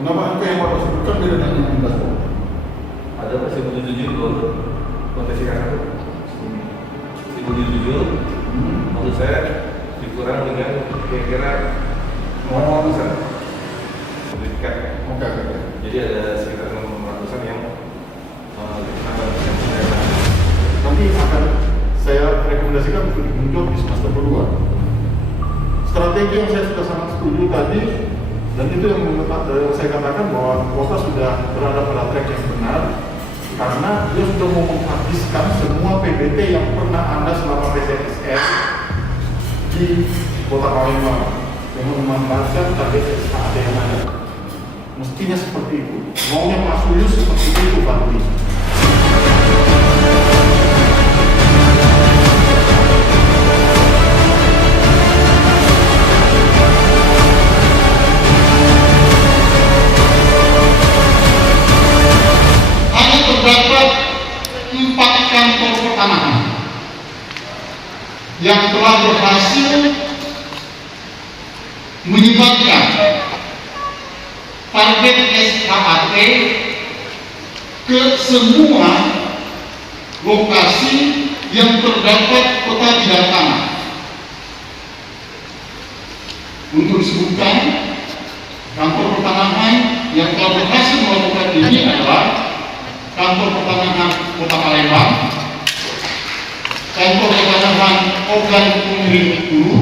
Kenapa angka yang Bapak sebutkan beda dengan 16 Pak? Ada Pak 1077 kalau konversi kakak 1077 maksud saya dikurang dengan kira-kira 400-an sertifikat. Oke. Jadi ada sekitar 600-an yang Nanti akan saya rekomendasikan untuk dimuncul di semester kedua. Strategi yang saya sudah sangat setuju tadi, dan itu yang saya katakan bahwa kota sudah berada pada track yang benar, karena dia sudah mau menghabiskan semua PBT yang pernah ada selama PTSR di Kota Palembang dengan memanfaatkan target SKAD yang ada. Mestinya seperti itu. Maunya Pak Suyus seperti itu Pak Dwi. Terdapat 4 kantor pertanahan yang telah berhasil menyebarkan target SKAT ke semua lokasi yang terdapat peta bidang tanah. Untuk disebutkan, kantor pertanahan yang telah berhasil melakukan ini adalah Kantor Pertanahan Kota Palembang, Kantor Pertanahan Ogan Komering Ulu,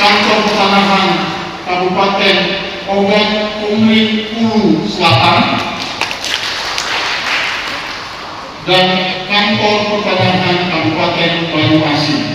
Kantor Pertanahan Kabupaten Ogan Komering Ulu Selatan, dan Kantor Pertanahan Kabupaten Banyuasin.